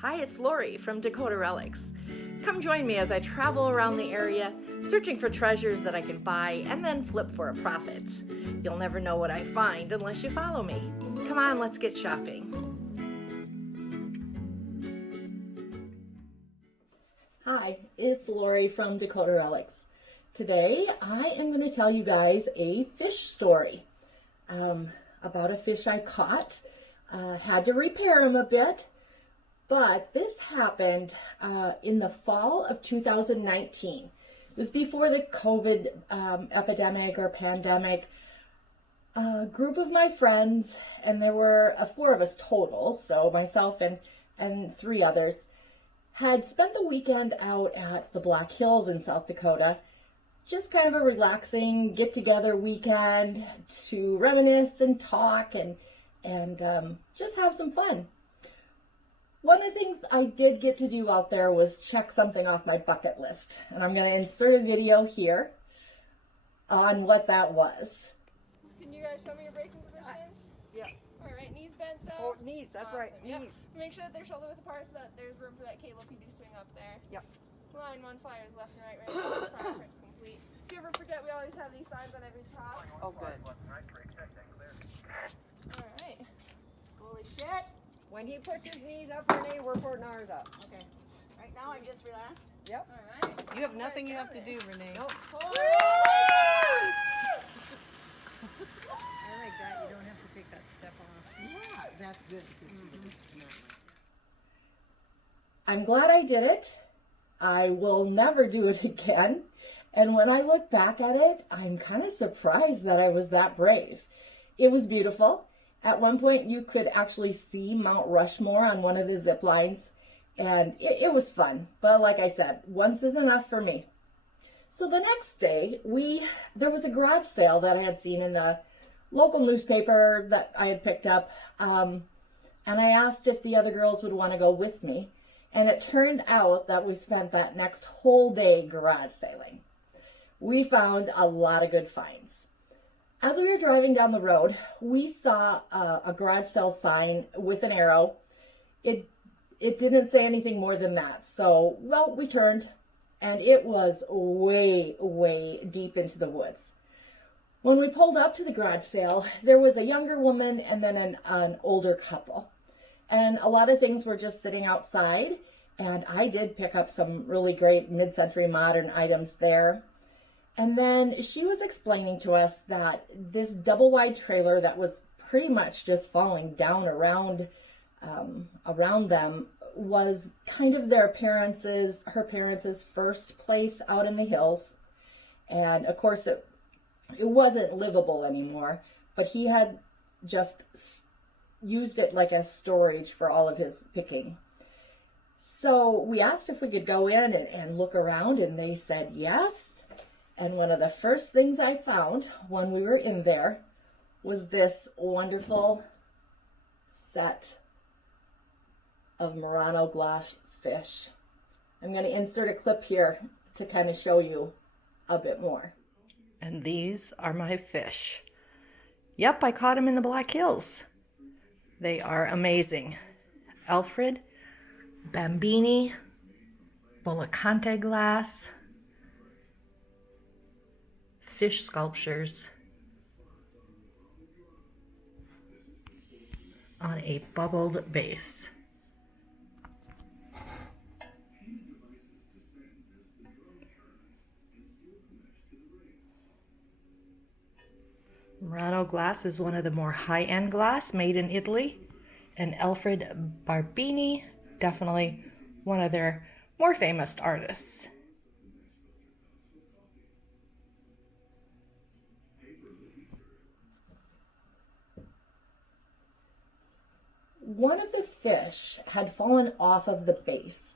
Hi, it's Lori from Dakota Relics. Come join me as I travel around the area, searching for treasures that I can buy and then flip for a profit. You'll never know what I find unless you follow me. Come on, let's get shopping. Hi, it's Lori from Dakota Relics. Today I am going to tell you guys a fish story about a fish I caught. Had to repair him a bit, but this happened in the fall of 2019. It was before the COVID epidemic or pandemic. A group of my friends, and there were 4 of us total, so myself and 3 others, had spent the weekend out at the Black Hills in South Dakota. Just kind of a relaxing get-together weekend to reminisce and talk and just have some fun. One of the things I did get to do out there was check something off my bucket list. And I'm going to insert a video here on what that was. Can you guys show me your braking positions? Yeah. All right, knees bent though. Oh, knees, that's Awesome. right, Yep. knees. Make sure that they're shoulder width apart so that there's room for that cable if you do swing up there. Yep. Line 1 fires left and right, right, front trick's complete. If you ever forget, we always have these signs on every top. Oh, good. All right. Holy shit. When he puts his knees up, Renee, we're putting ours up. Okay. Right now I'm just relaxed. Yep. All right. You have nothing you have to do, Renee. Nope. Hold. I like that. You don't have to take that step off. Yeah. That's good. I'm glad I did it. I will never do it again. And when I look back at it, I'm kind of surprised that I was that brave. It was beautiful. At one point, you could actually see Mount Rushmore on one of the zip lines, and it was fun. But like I said, once is enough for me. So the next day, there was a garage sale that I had seen in the local newspaper that I had picked up, and I asked if the other girls would want to go with me. And it turned out that we spent that next whole day garage sailing. We found a lot of good finds. As we were driving down the road, we saw a garage sale sign with an arrow. It didn't say anything more than that. So, well, we turned, and it was way, way deep into the woods. When we pulled up to the garage sale, there was a younger woman and then an older couple. And a lot of things were just sitting outside, and I did pick up some really great mid-century modern items there. And then she was explaining to us that this double-wide trailer that was pretty much just falling down around them was kind of her parents' first place out in the hills. And of course, it wasn't livable anymore, but he had just used it like a storage for all of his picking. So we asked if we could go in and look around, and they said yes. And one of the first things I found when we were in there was this wonderful set of Murano glass fish. I'm going to insert a clip here to kind of show you a bit more. And these are my fish. Yep, I caught them in the Black Hills. They are amazing. Alfred, Bambini, Bollicante glass, fish sculptures on a bubbled base. Murano glass is one of the more high-end glass made in Italy, and Alfred Barbini, definitely one of their more famous artists. One of the fish had fallen off of the base.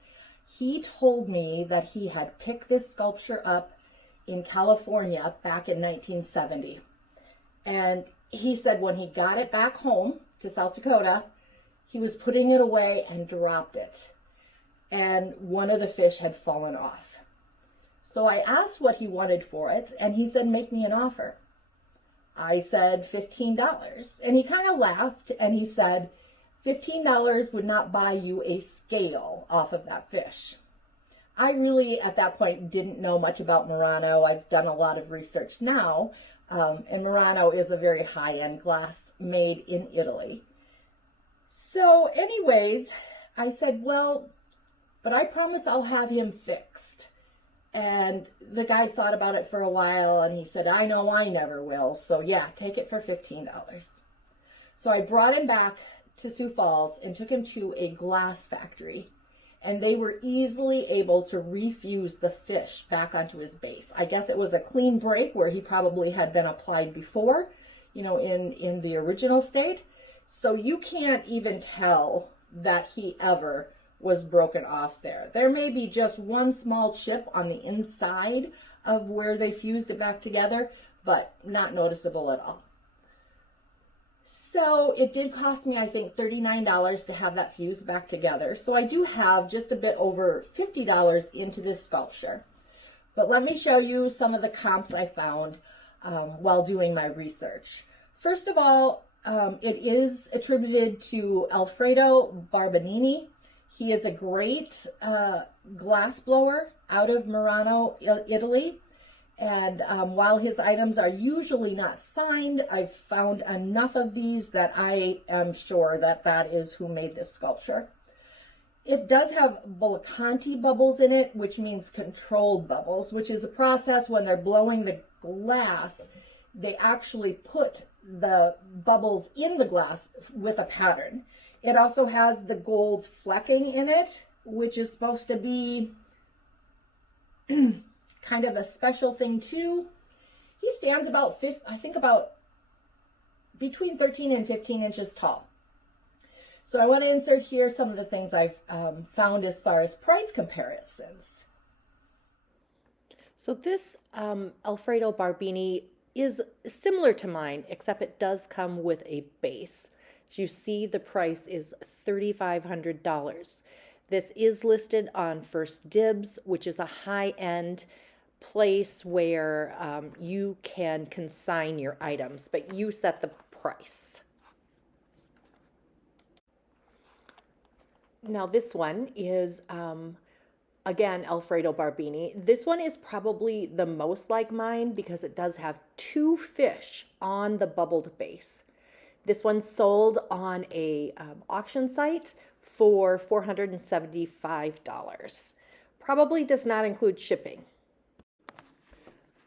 He told me that he had picked this sculpture up in California back in 1970. And he said when he got it back home to South Dakota, he was putting it away and dropped it. And one of the fish had fallen off. So I asked what he wanted for it, and he said, make me an offer. I said $15. And he kind of laughed, and he said, $15 would not buy you a scale off of that fish. I really, at that point, didn't know much about Murano. I've done a lot of research now, and Murano is a very high-end glass made in Italy. So anyways, I said, well, but I promise I'll have him fixed. And the guy thought about it for a while, and he said, I know I never will. So yeah, take it for $15. So I brought him back to Sioux Falls and took him to a glass factory. And they were easily able to refuse the fish back onto his base. I guess it was a clean break where he probably had been applied before, you know, in the original state. So you can't even tell that he ever was broken off there. There may be just one small chip on the inside of where they fused it back together, but not noticeable at all. So it did cost me, I think, $39 to have that fused back together. So I do have just a bit over $50 into this sculpture. But let me show you some of the comps I found while doing my research. First of all, it is attributed to Alfredo Barbanini. He is a great glass blower out of Murano, Italy. And while his items are usually not signed, I've found enough of these that I am sure that that is who made this sculpture. It does have Bolacanti bubbles in it, which means controlled bubbles, which is a process when they're blowing the glass, they actually put the bubbles in the glass with a pattern. It also has the gold flecking in it, which is supposed to be kind of a special thing too. He stands about, I think about between 13 and 15 inches tall. So I want to insert here some of the things I've found as far as price comparisons. So this Alfredo Barbini is similar to mine, except it does come with a base. As you see, the price is $3,500. This is listed on First Dibs, which is a high-end place where you can consign your items, but you set the price. Now this one is, again, Alfredo Barbini. This one is probably the most like mine because it does have two fish on the bubbled base. This one sold on a auction site for $475. Probably does not include shipping.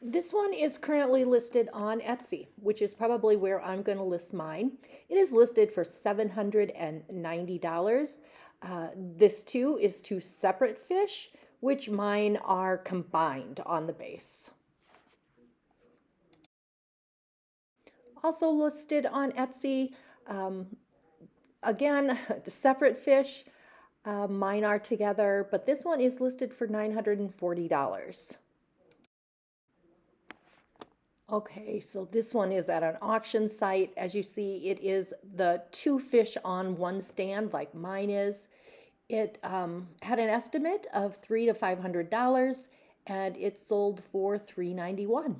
This one is currently listed on Etsy, which is probably where I'm going to list mine. It is listed for $790. This too is two separate fish, which mine are combined on the base. Also listed on Etsy, again, the separate fish, mine are together, but this one is listed for $940. Okay, so this one is at an auction site. As you see, it is the two fish on one stand like mine is. It had an estimate of $300 to $500 and it sold for $391.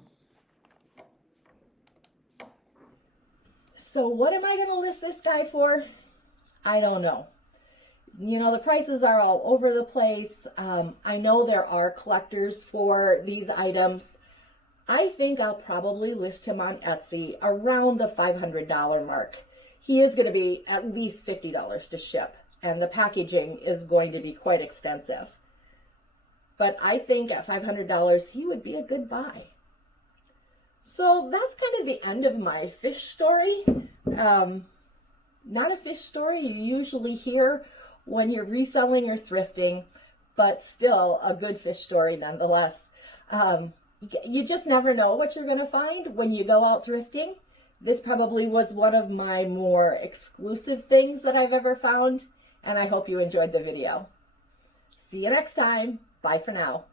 So what am I going to list this guy for? I don't know. You know, the prices are all over the place. I know there are collectors for these items. I think I'll probably list him on Etsy around the $500 mark. He is going to be at least $50 to ship, and the packaging is going to be quite extensive. But I think at $500, he would be a good buy. So that's kind of the end of my fish story. Not a fish story you usually hear when you're reselling or thrifting, but still a good fish story nonetheless. You just never know what you're going to find when you go out thrifting. This probably was one of my more exclusive things that I've ever found, and I hope you enjoyed the video. See you next time. Bye for now.